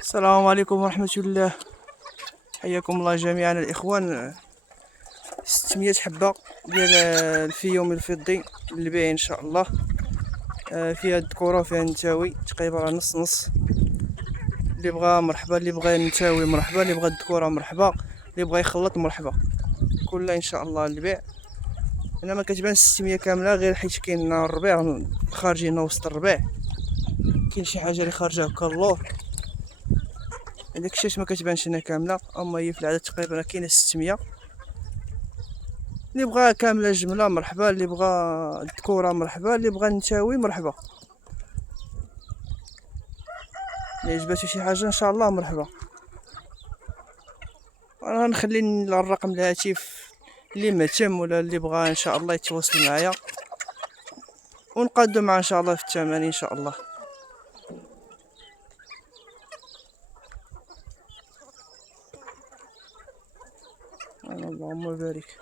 السلام عليكم ورحمة الله. حياكم الله جميعا الإخوان. 600 حبة ديال الفيوم الفضي للبيع إن شاء الله. فيها الذكورة وفيها النتاوي تقريبا راه نص نص. اللي بغا مرحبا، اللي بغا النتاوي مرحبا، اللي بغا الذكورة مرحبا، اللي بغا يخلط مرحبا، كلها إن شاء الله للبيع. أنا ما كتبان 600 كاملة غير حيت كاين الربيع خارجين وسط الربيع، كاين شي حاجة اللي خارجة هكا اللور، هذاك الشيء ما كتبانش هنا كاملة. أما هي في العدد تقريبا كاينة 600. اللي بغا كامله جمله مرحبا، اللي بغا الذكوره مرحبا، اللي بغا نتاوي مرحبا، اللي عجباتو شي حاجه ان شاء الله مرحبا. انا غنخلي الرقم الهاتف اللي مهتم ولا اللي بغا ان شاء الله يتواصل معايا ونقادو معاه ان شاء الله في الثمن ان شاء الله. اللهم بارك.